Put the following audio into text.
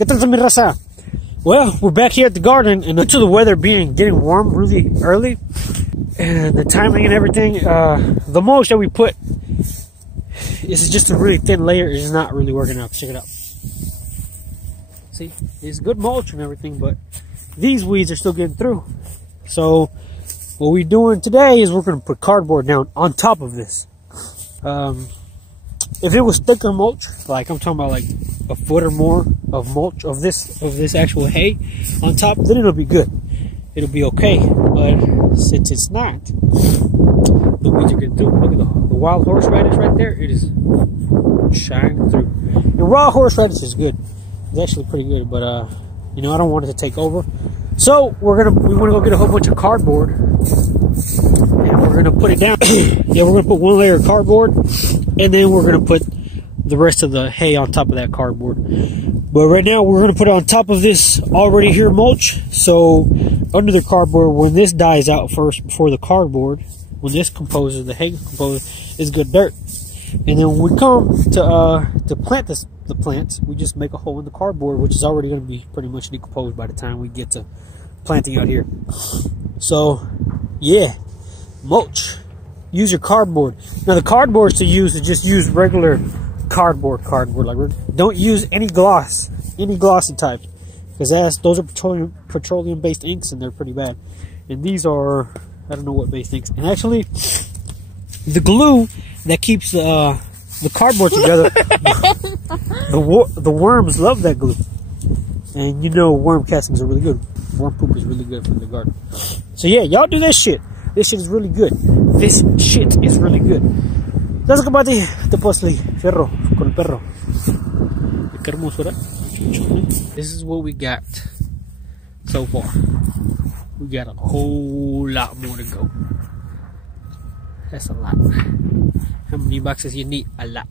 ¿Qué tal, mi raza? Well, we're back here at the garden, and due to the weather getting warm really early, and the timing and everything, the mulch that we put is just a really thin layer. It's not really working out. Check it out. See, it's good mulch and everything, but these weeds are still getting through. So what we're doing today is we're going to put cardboard down on top of this. If it was thicker mulch, like I'm talking about like a foot or more of mulch of this actual hay on top, then it'll be good. It'll be okay. But since it's not, the weeds are getting through. Look at the wild horseradish right there. It is shining through. And raw horseradish is good. It's actually pretty good, but you know, I don't want it to take over. So we want to go get a whole bunch of cardboard, and we're gonna put it down. Yeah, we're gonna put one layer of cardboard, and then we're gonna put the rest of the hay on top of that cardboard. But right now we're gonna put it on top of this already here mulch. So under the cardboard, when this dies out first before the cardboard, when this composes, the hay composes, is good dirt. And then when we come to plant the plants, we just make a hole in the cardboard, which is already going to be pretty much decomposed by the time we get to planting out here. So, yeah, mulch. Use your cardboard. Now, the cardboards to use is just use regular cardboard. Like, don't use any glossy type, because those are petroleum-based inks, and they're pretty bad. And these are, I don't know what based inks. And actually, the glue that keeps the cardboard together, the worms love that glue. And you know worm castings are really good. Worm poop is really good for the garden. So yeah, y'all do this shit. This shit is really good. This shit is really good. Let's go te posli ferro con el perro. Qué hermosura. This is what we got so far. We got a whole lot more to go. That's a lot. How many boxes you need? A lot.